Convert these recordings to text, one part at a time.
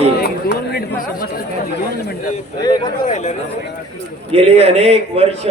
साठी गेली अनेक वर्ष.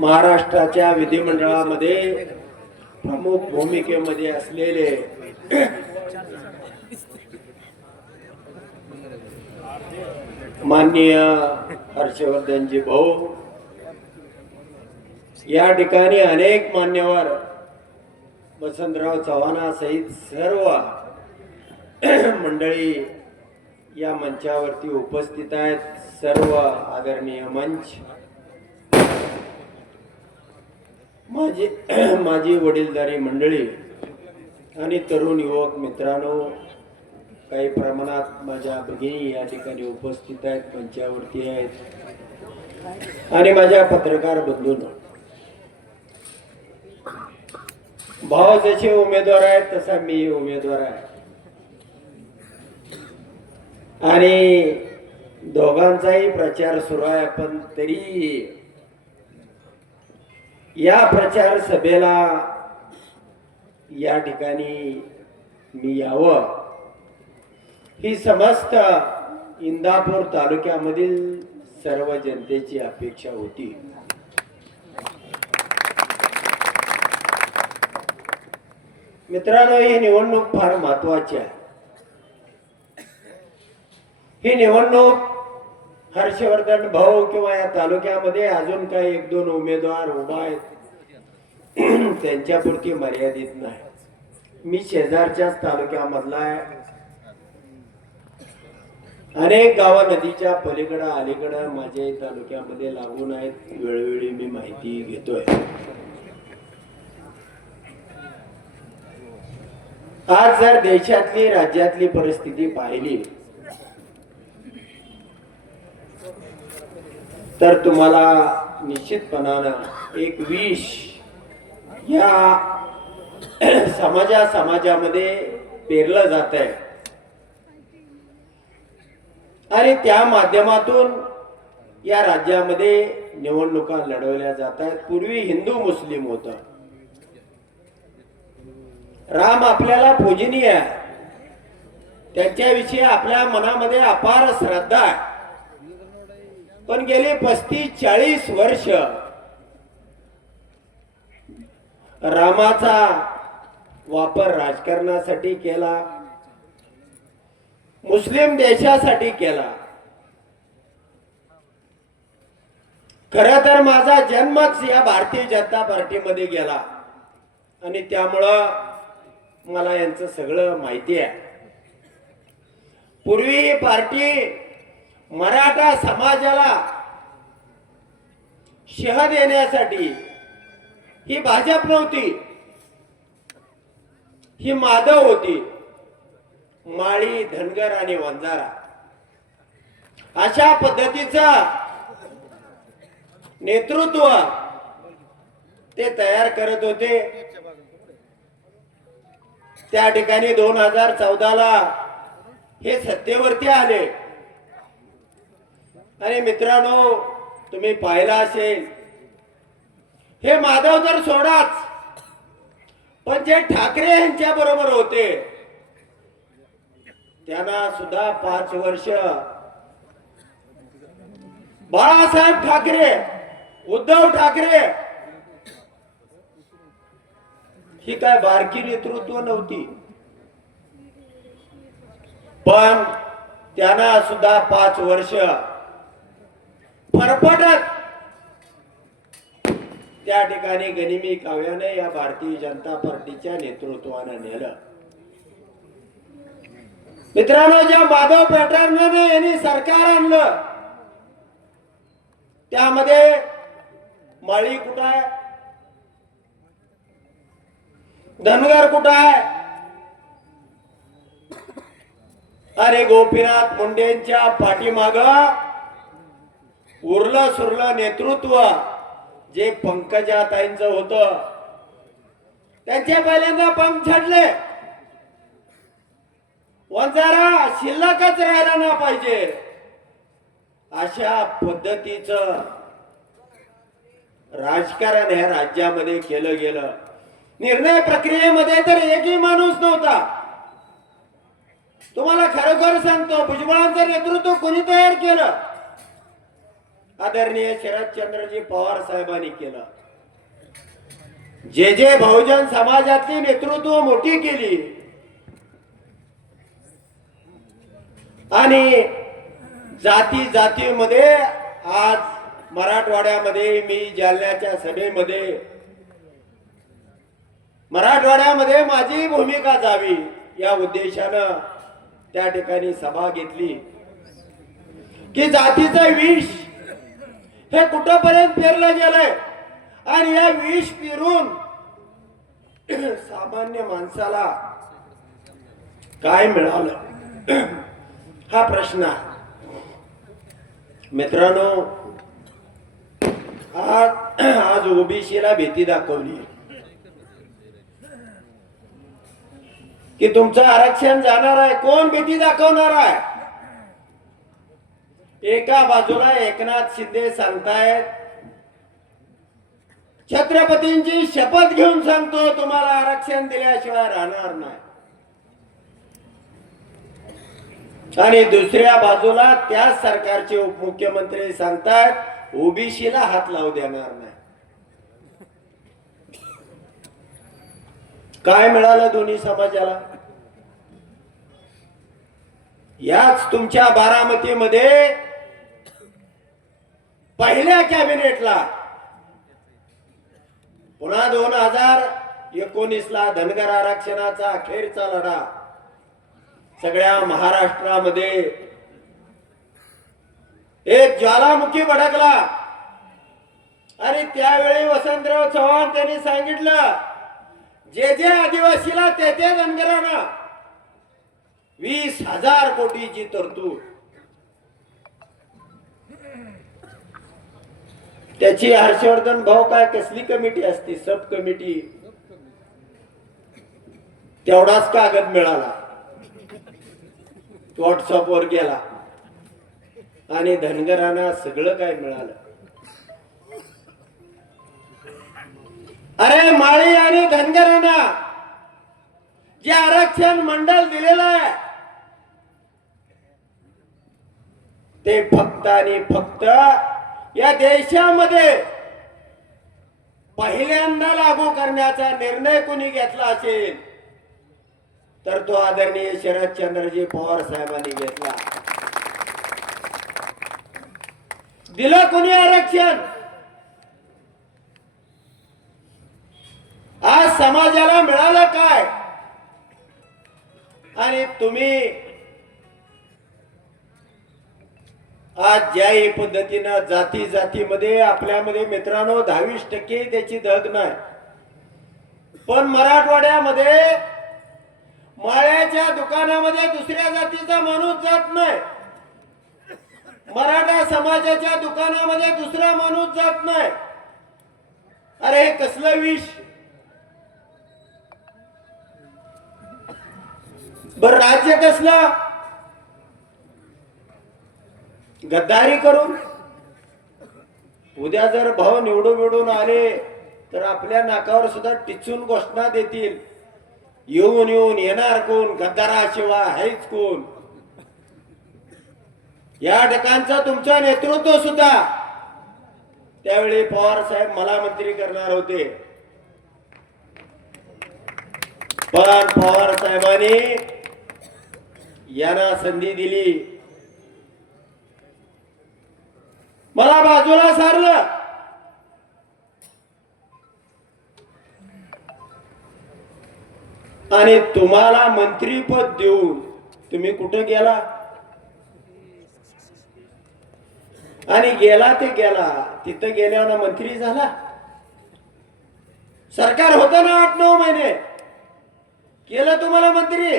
महाराष्ट्राच्या विधिमंडळामध्ये प्रमुख भूमिकेमध्ये असलेले माननीय हर्षवर्धनजी भाऊ या ठिकाणी अनेक मान्यवर वसंतराव चव्हाणासहित सर्व मंडळी या मंचावरती उपस्थित आहेत. सर्व आदरणीय मंच. माझी माझी वडीलधारी मंडळी आणि तरुण युवक मित्रांनो काही प्रमाणात माझ्या भगिनी या ठिकाणी उपस्थित आहेत मंचावरती आहेत. आणि माझ्या पत्रकार बंधूंना भाव जसे उमेदवार आहेत तसा मी उमेदवार आहे. आणि दोघांचाही प्रचार सुरू आहे पण तरी या प्रचार सभेला या ठिकाणी मी यावं. ही समस्त इंदापूर तालुक्यामधील सर्व जनतेची अपेक्षा होती. मित्रांनो ही निवडणूक फार महत्वाची आहे. ही निवडणूक हर्षवर्धन भाऊ किंवा या तालुक्यामध्ये अजून काही एक दोन उमेदवार उभा आहेत. त्यांच्यापुरती मर्यादित नाही. मी शेजारच्याच तालुक्यामधला आहे. अनेक गावं नदीच्या पलीकडं अलीकडं माझ्या तालुक्यामध्ये लागून आहेत. वेळोवेळी मी माहिती घेतोय. आज जर देशातली राज्यातली परिस्थिती पाहिली तर तुम्हाला निश्चितपणानं एक विष या समाजा समाजामध्ये पेरलं जात आहे आणि त्या माध्यमातून या राज्यामध्ये निवडणुका लढवल्या जात आहेत. पूर्वी हिंदू मुस्लिम होतं. राम आपल्याला पूजनीय आहे. त्यांच्याविषयी आपल्या मनामध्ये अपार श्रद्धा आहे. पण गेले पस्तीस चाळीस वर्ष रामाचा वापर राजकारणासाठी केला मुस्लिम देशासाठी केला. खर तर माझा जन्मच या भारतीय जनता पार्टीमध्ये गेला. आणि त्यामुळं मला यांचं सगळं माहिती आहे. पूर्वी पार्टी मराठा समाजाला शह देण्यासाठी ही भाजप नव्हती. ही माधव होती. माळी धनगर आणि वंजारा. अशा पद्धतीचं नेतृत्व ते तयार करत होते. त्या ठिकाणी दोन हजार चौदाला हे सत्तेवरती आले. आणि मित्रांनो तुम्ही पाहिला असेल. हे माधव तर सोडाच पण जे ठाकरे यांच्या बरोबर होते त्यांना सुद्धा पाच वर्ष. बाळासाहेब ठाकरे उद्धव ठाकरे ही काय बारकी नेतृत्व नव्हती. पण त्यांना सुद्धा पाच वर्ष फरफटत. त्या ठिकाणी गनिमी काव्याने या भारतीय जनता पार्टीच्या नेतृत्वानं नेलं. मित्रांनो ज्या माधव पॅटर्नने यांनी सरकार आणलं त्यामध्ये माळी कुठं आहे? धनगर कुठं आहे? अरे गोपीनाथ मुंडेंच्या पाठीमाग उरलं सुरलं नेतृत्व जे पंकजाताईंचं होत. त्यांच्या पहिल्यांदा पंख छाडले. वंजारा शिल्लकच राहायला ना पाहिजे. अशा पद्धतीचं राजकारण ह्या राज्यामध्ये केलं गेलं. निर्णय प्रक्रियेमध्ये तर एकही माणूस नव्हता. तुम्हाला खरोखर सांगतो भुजबळांचं नेतृत्व कोणी तयार केलं? आदरणीय शरदचंद्रजी पवार साहेबांनी केलं. जे जे बहुजन समाजातली नेतृत्व मोठी केली आणि जाती जातीमध्ये आज मराठवाड्यामध्ये मी जालन्याच्या सभेमध्ये मराठवाड्यामध्ये माझी भूमिका जावी या उद्देशानं त्या ठिकाणी सभा घेतली. की जातीचं विष हे कुठपर्यंत पेरलं गेलंय? आणि या विष पिरून सामान्य माणसाला काय मिळालं? हा प्रश्न मित्रांनो आज आज ओबीसीला भीती दाखवली की तुमचं आरक्षण जाणार आहे. कोण भीती दाखवणार आहे? एका बाजूला एकनाथ शिंदे सांगतायत छत्रपतींची शपथ घेऊन सांगतो तुम्हाला आरक्षण दिल्याशिवाय राहणार नाही. आणि दुसऱ्या बाजूला त्याच सरकारचे उपमुख्यमंत्री सांगतात ओबीसीला हात लावू देणार नाही. काय मिळालं दोन्ही समाजाला? याच तुमच्या बारामतीमध्ये पहिल्या कॅबिनेटला पुन्हा दोन हजार एकोणीस ला धनगर आरक्षणाचा अखेरचा लढा सगळ्या महाराष्ट्रामध्ये. एक ज्वालामुखी भडकला. आणि त्यावेळी वसंतराव चव्हाण त्यांनी सांगितलं जे जे आदिवासीला ते ते धनगरांना. वीस हजार कोटीची तरतूद. त्याची हर्षवर्धन भाऊ काय कसली कमिटी असते? Sub committee. तेवढाच कागद मिळाला. व्हॉट्सअपवर गेला. आणि धनगरांना सगळं काय मिळालं? अरे माळी आणि धनगरांना जे आरक्षण मंडळ दिलेलं आहे ते फक्त आणि फक्त या देशामध्ये पहिल्यांदा लागू करण्याचा निर्णय कोणी घेतला असेल तर तो आदरणीय शरदचंद्रजी पवार साहेबांनी घेतला. दिलं कोणी आरक्षण आज समाजाला मिळालं काय? आणि तुम्ही आज ज्याही पद्धतीनं जाती जातीमध्ये आपल्यामध्ये मित्रांनो दहावीस टक्के त्याची धग नाही. पण मराठवाड्यामध्ये माळ्याच्या दुकानामध्ये दुसऱ्या जातीचा माणूस जात नाही. मराठा समाजाच्या दुकानामध्ये दुसरा माणूस जात नाही. अरे हे कसलं विष? बर राज्य कसलं? गद्दारी करून? उद्या जर भाऊ निवडून निवडून आले तर आपल्या नाकावर सुद्धा टिचून घोषणा देतील. येऊन येऊन येणार कोण? गद्दाराशिवाय हैच कोण? या ठिकाणचं तुमचं नेतृत्व सुद्धा. त्यावेळी पवार साहेब मला मंत्री करणार होते. पण पवार साहेबांनी यांना संधी दिली. मला बाजूला सारलं. आणि तुम्हाला मंत्रीपद देऊन तुम्ही कुठं गेला? आणि गेला ते गेला तिथं गेल्यावर मंत्री झाला. सरकार होतं ना आठ नऊ महिने? केलं तुम्हाला मंत्री?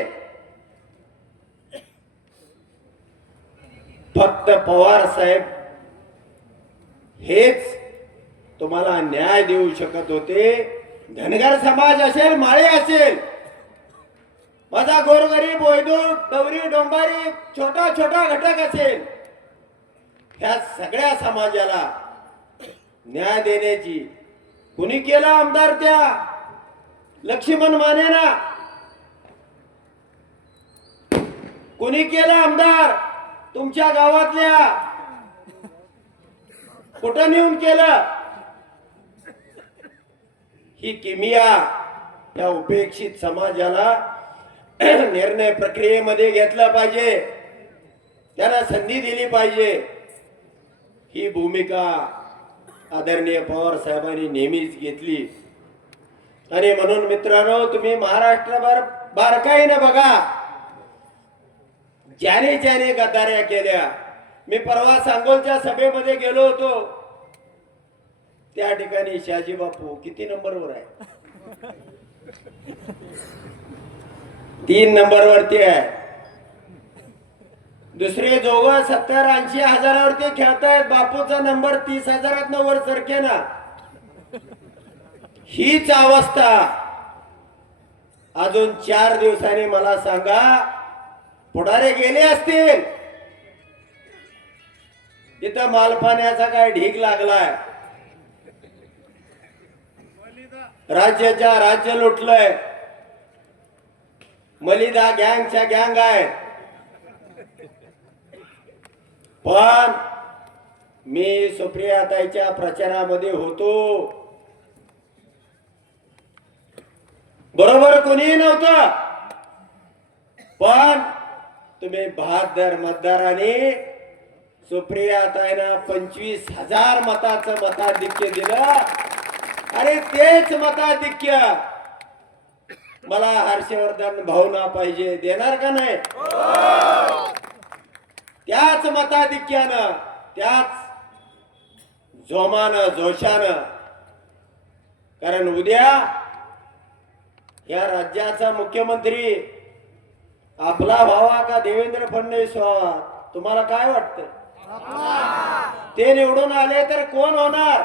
फक्त पवार साहेब हेच तुम्हाला न्याय देऊ शकत होते. धनगर समाज असेल माळे असेल. माझा गोरगरीब वैदूर डवरी डोंबारी छोटा छोटा घटक असेल. ह्या सगळ्या समाजाला न्याय देण्याची कुणी केला आमदार त्या? लक्ष्मण माने ना कुणी केला आमदार? तुमच्या गावातल्या कुठं नेऊन केलं. ही किमिया या उपेक्षित समाजाला निर्णय प्रक्रियेमध्ये घेतला पाहिजे. त्यांना संधी दिली पाहिजे. ही भूमिका आदरणीय पवार साहेबांनी नेहमीच घेतली. आणि म्हणून मित्रांनो तुम्ही महाराष्ट्रभर बारकाईनं बघा. ज्याने ज्याने गद्दाऱ्या केल्या मी परवा सांगोलच्या सभेमध्ये गेलो होतो. त्या ठिकाणी शहाजी बापू किती नंबरवर आहे? तीन नंबरवरती आहे. दुसरे दोघं सत्तर ऐंशी हजारावरती खेळतायत. बापूचा नंबर तीस हजारात वर सरके ना. हीच अवस्था. अजून चार दिवसांनी मला सांगा पुढारे गेले असतील. इथं मालपाण्याचा काय ढीक लागलाय? राज्याच्या राज्य लुटलंय. मलिदा गँगच्या गँग आहे. पण मी सुप्रियाताईच्या प्रचारामध्ये होतो. बरोबर कोणीही नव्हतं. पण तुम्ही बहादर मतदाराने सुप्रिया ताईना पंचवीस हजार मताचं मताधिक्य दिलं. आणि तेच मताधिक्य मला हर्षवर्धन भावना पाहिजे. देणार का नाही? त्याच मताधिक्यानं त्याच जोमानं जोशानं. कारण उद्या या राज्याचा मुख्यमंत्री आपला व्हावा का देवेंद्र फडणवीस व्हावा? तुम्हाला काय वाटतं ते निवडून आले तर कोण होणार?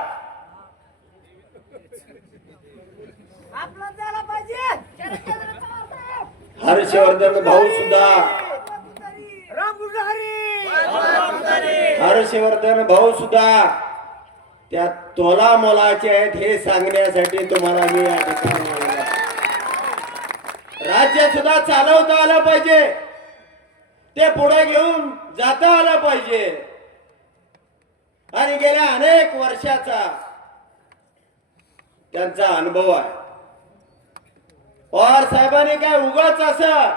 आपलं झाला पाहिजे. हर्षवर्धन भाऊ सुद्धा. हर्षवर्धन भाऊ सुद्धा. त्या तोला मोलाचे आहेत हे सांगण्यासाठी तुम्हाला मी या ठिकाणी. राज्य सुद्धा चालवता आलं पाहिजे. ते पुढे घेऊन जाता आलं पाहिजे. आणि गेल्या अनेक वर्षाचा त्यांचा अनुभव आहे. पवार साहेबांनी काय उगाच असं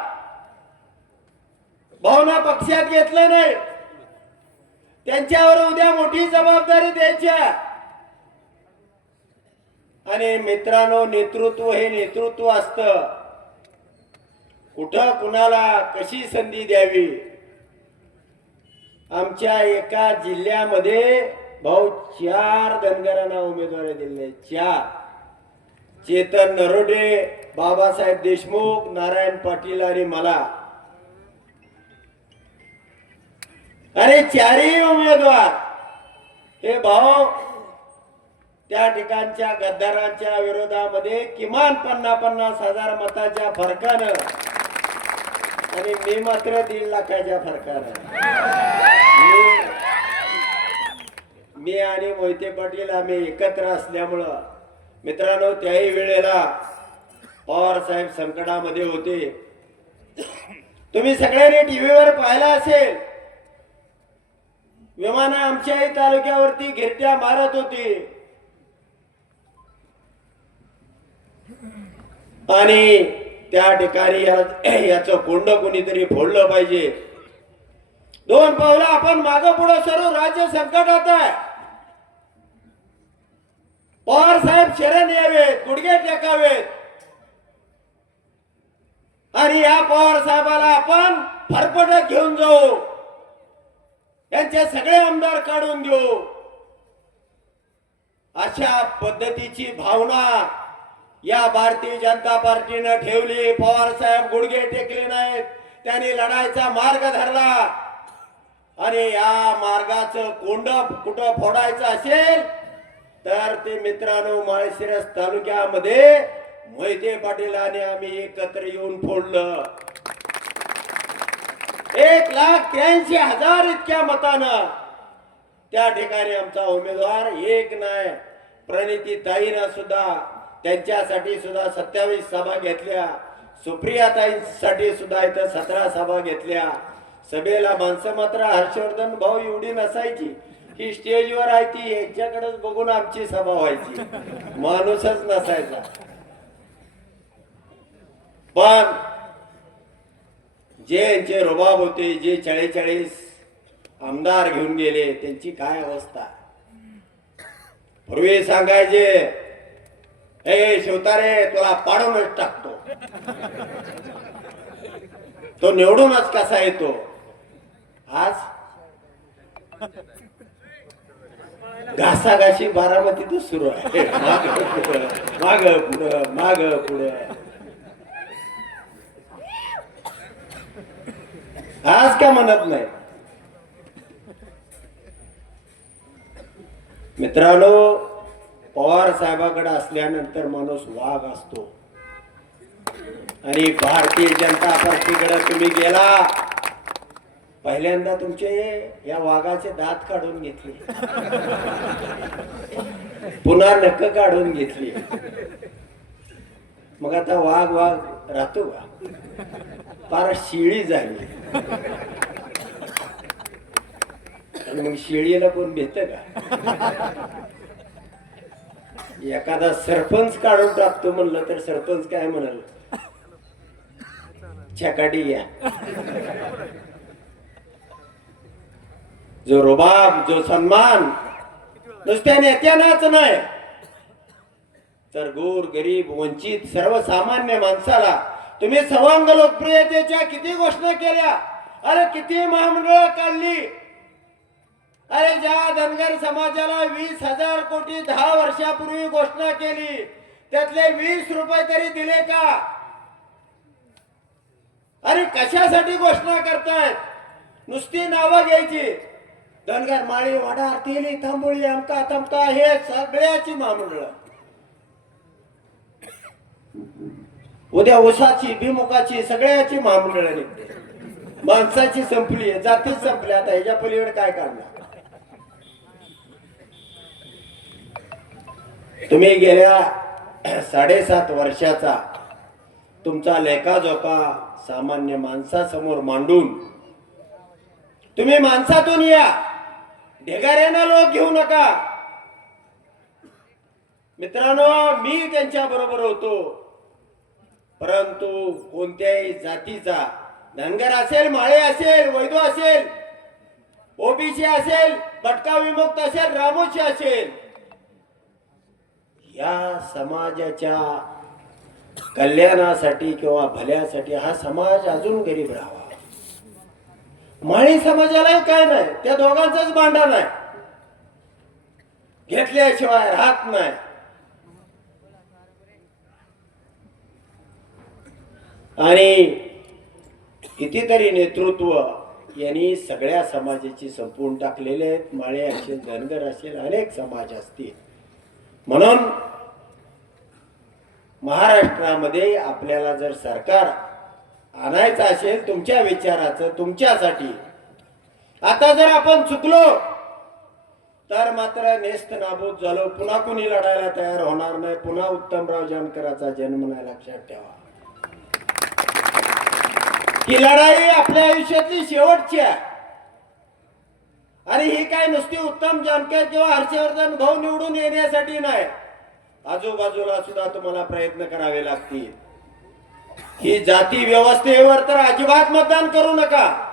भावना पक्षात घेतलं नाही. त्यांच्यावर उद्या मोठी जबाबदारी द्यायची आणि मित्रांनो नेतृत्व हे नेतृत्व असतं. कुठं कुणाला कशी संधी द्यावी? आमच्या एका जिल्ह्यामध्ये भाऊ चार धनगरांना उमेदवारी दिले चार. चेतन नरोडे बाबासाहेब देशमुख नारायण पाटील आणि मला. अरे चारही उमेदवार. हे भाऊ त्या ठिकाणच्या गद्दारांच्या विरोधामध्ये किमान पन्नास पन्नास हजार मताच्या फरकानं आणि मी मात्र दीड लाखाच्या फरकानं मी- आणि मोहिते पाटील आम्ही एकत्र असल्यामुळं मित्रांनो त्याही वेळेला पवार साहेब संकटामध्ये होते. तुम्ही सगळ्यांनी टीव्हीवर पाहिला असेल विमानं आमच्याही तालुक्यावरती गिरट्या मारत होती. आणि त्या ठिकाणी याचं कोंड कोणीतरी फोडलं पाहिजे. दोन पावलं आपण माग पुढे सर्व राज्य संकटात आहे. पवार साहेब शरण यावेत गुडघे टेकावेत. आणि या पवार साहेबाला आपण फरफटत घेऊन जाऊ. यांचे सगळे आमदार काढून देऊ. अशा पद्धतीची भावना या भारतीय जनता पार्टीनं ठेवली. पवार साहेब गुडघे टेकले नाहीत. त्यांनी लढायचा मार्ग धरला. आणि या मार्गाचं कोंड कुठं फोडायचं असेल तर ते मित्रांनो माळशिरस तालुक्यामध्ये मोहिते पाटील आणि आम्ही एकत्र येऊन फोडलं. एक लाख त्र्याऐंशी हजार इतक्या मतानं त्या ठिकाणी आमचा उमेदवार एक नाही. प्रणिती ताईना सुद्धा त्यांच्यासाठी सुद्धा सत्तावीस सभा घेतल्या. सुप्रियाताईंसाठी सुद्धा इथं सतरा सभा घेतल्या. सभेला माणसं मात्र हर्षवर्धन भाऊ एवढी नसायची. ही स्टेजवर आहे ती यांच्याकडेच बघून आमची सभा व्हायची. माणूसच नसायचा. पण जे यांचे रुबाब होते जे चाळीस आमदार घेऊन गेले त्यांची काय अवस्था? पूर्वी सांगायचे हे शिवतारे तुला पाडूनच टाकतो. तो निवडूनच कसा येतो? आज? घासाघाशी बारामतीतच सुरू आहे. माग पुढं माग पुढं माग आज का म्हणत नाही? मित्रांनो पवार साहेबाकडे असल्यानंतर माणूस वाघ असतो. आणि भारतीय जनता पार्टीकडे तुम्ही गेला पहिल्यांदा तुमचे या वाघाचे दात काढून घेतले. पुन्हा नक्क काढून घेतली. मग आता वाघ वाघ राहतो का? फार शिळी झाली. आणि मग शिळीला कोण भेट का? एखादा सरपंच काढून टाकतो म्हणलं तर सरपंच काय म्हणाल? छकाडी घ्या जो रुबाब जो सन्मान नुसत्या नेत्यानाच नाही. तर गोर गरीब वंचित सर्वसामान्य माणसाला तुम्ही सवांग लोकप्रियतेच्या किती घोषणा केल्या? अरे किती महामंडळ काढली? अरे ज्या धनगर समाजाला वीस हजार कोटी दहा वर्षापूर्वी घोषणा केली त्यातले वीस रुपये तरी दिले का? अरे कशासाठी घोषणा करतायत? नुसती नावं घ्यायची. धनगर माळी वाडा तिली थांबुळी अमका तमका हे सगळ्याची महामंडळ. उद्या उसाची भिमुखाची सगळ्याची महामंडळ निघते माणसाची संपली आहे जातीच संपली आता ह्याच्या पलीकडे काय काढणार? तुम्ही गेल्या साडेसात वर्षाचा तुमचा लेखाजोखा सामान्य माणसासमोर मांडून तुम्ही माणसातून या. ढेगाऱ्यांना लोक घेऊ नका. मित्रांनो मी त्यांच्या बरोबर होतो. परंतु कोणत्याही जातीचा धनगर असेल माळे असेल वैदो असेल ओबीसी असेल भटका विमुक्त असेल रामोशी असेल या समाजाच्या कल्याणासाठी किंवा भल्यासाठी हा समाज अजून गरीब राहावा. माळी समाजालाही काय नाही त्या दोघांचाच भांडण नाही घेतल्याशिवाय राहत नाही. आणि कितीतरी नेतृत्व यांनी सगळ्या समाजाची संपवून टाकलेले आहेत. माळे असेल धनगर असेल अनेक समाज असतील. म्हणून महाराष्ट्रामध्ये आपल्याला जर सरकार आणायचं असेल तुमच्या विचाराचं तुमच्यासाठी आता जर आपण चुकलो तर मात्र नेस्त नाबूद झालो पुन्हा कुणी लढायला तयार होणार नाही पुन्हा उत्तमराव जानकराचा जन्म नाही लक्षात ठेवा. ही लढाई आपल्या आयुष्यातली शेवटची आहे. आणि ही काय नुसती उत्तम जानकर किंवा हर्षवर्धन भाऊ निवडून येण्यासाठी नाही. आजूबाजूला सुद्धा तुम्हाला प्रयत्न करावे लागतील. ही जाती व्यवस्थेवर तर अजिबात मतदान करू नका.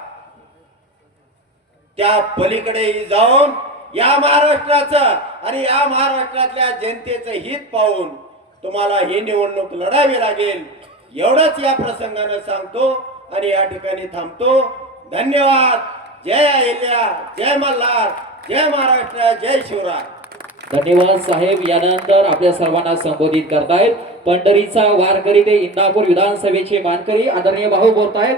त्या पलीकडे जाऊन या महाराष्ट्राचं आणि या महाराष्ट्रातल्या जनतेचं हित पाहून तुम्हाला ही निवडणूक लढावी लागेल. एवढंच या प्रसंगानं सांगतो आणि या ठिकाणी थांबतो. धन्यवाद. जय अहिल्या जय मल्हार जय महाराष्ट्र जय शिवराय. धन्यवाद साहेब. यानंतर आपल्या सर्वांना संबोधित करतायत. पंढरीचा वारकरी ते इंदापूर विधानसभेचे मानकरी आदरणीय भाऊ बोलतायत.